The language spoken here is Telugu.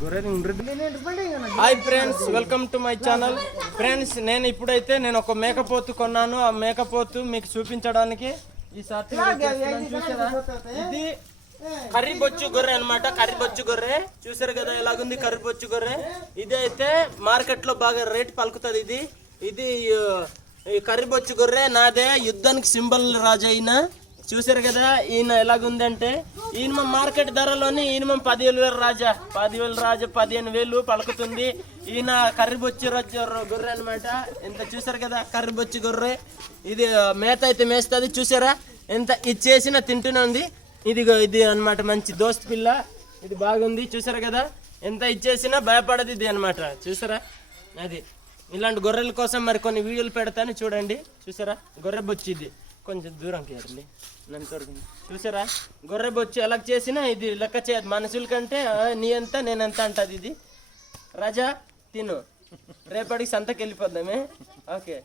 Hi friends, welcome to my channel. Friends, నేను ఇప్పుడైతే ఒక మేకపోతు కొన్నాను. ఆ మేకపోతు మీకు చూపించడానికి ఈ ఇది కర్రీబొచ్చు గొర్రె అన్నమాట. కర్రీబొచ్చు గొర్రె చూసారు కదా ఎలాగుంది. కర్రీబొచ్చు గొర్రె ఇది అయితే మార్కెట్ లో బాగా రేట్ పలుకుతుంది. ఇది ఈ కర్రీబొచ్చు గొర్రె నాదే. యుద్ధానికి సింబల్ రాజు అయిన చూసారు కదా. ఈయన ఎలాగుందంటే ఈయన మార్కెట్ ధరలోని ఈయన 10,000 రాజా 15,000 పలుకుతుంది. ఈయన కర్రీబొచ్చు గొర్రె అనమాట. ఎంత చూసారు కదా కర్రీబొచ్చు గొర్రె. ఇది మేత అయితే మేస్తుంది చూసారా. ఎంత ఇది చేసినా తింటూనే ఉంది. ఇది అన్నమాట మంచి దోస్త్ పిల్ల. ఇది బాగుంది చూసారు కదా. ఎంత ఇచ్చేసినా భయపడదు ఇది అనమాట. చూసారా. అది ఇలాంటి గొర్రెల కోసం మరి కొన్ని వీడియోలు పెడతాను చూడండి. చూసారా గొర్రె బొచ్చు. ఇది కొంచెం దూరంకి వెళ్ళండి. చూసారా గొర్రె బొచ్చు ఎలా చేసినా ఇది లెక్క చేయదు. మనుషుల కంటే నీ ఎంత నేనెంత అంటది ఇది. రాజా తిను, రేపటికి సంతకి వెళ్ళిపోద్దామే. ఓకే.